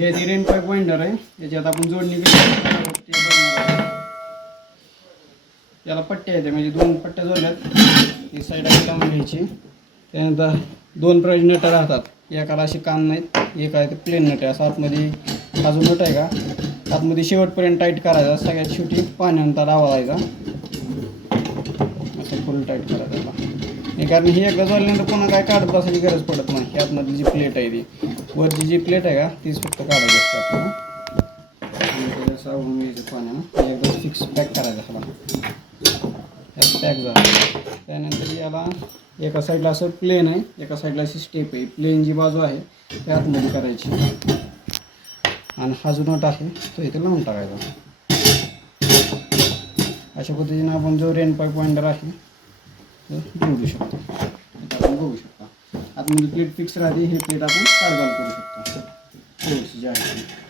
हे ती rain pipe winder आहे याच्यात आपण जोडणी केली त्याला याला पट्ट्या आहेत म्हणजे दोन पट्ट्या जोडल्यात. ही साईड आहे लावून घ्यायची. त्यानंतर दोन प्राईज नट राहतात. एकाला असे कान नाहीत एक आहे ते प्लेन नट आहे. असं आतमध्ये हा जो नट आहे का? आतमध्ये शेवटपर्यंत टाईट करायचा. सगळ्यात शेवटी पाण्यानंतर लावायचा असं फुल टाईट करायचं त्याला हे कारण ही एकदा जोडल्यानंतर पुन्हा काय काढत बसायची गरज पडत नाही. ही आतमधली जी प्लेट आहे ती. वरची जी प्लेट आहे का तीच फक्त काढायची असते आपल्याला सावरून घ्यायचं पाण्यानं एकदा फिक्स पॅक करायचं ह्याला पॅक झाला. त्यानंतर याला एका साईडला असं प्लेन आहे एका साईडला अशी स्टेप आहे. प्लेन जी बाजू आहे त्या आतमध्ये करायची. आणि हा जो नट आहे तो इथे लावून टाकायचा. अशा पद्धतीने आपण जो रेन पाईप वाइंडर आहे जोडू शकतो आपण बघू शकता आतमध्ये प्लेट फिक्स राहते हे प्लेट आपण काढगाल करू शकतो. हो, जे आहे.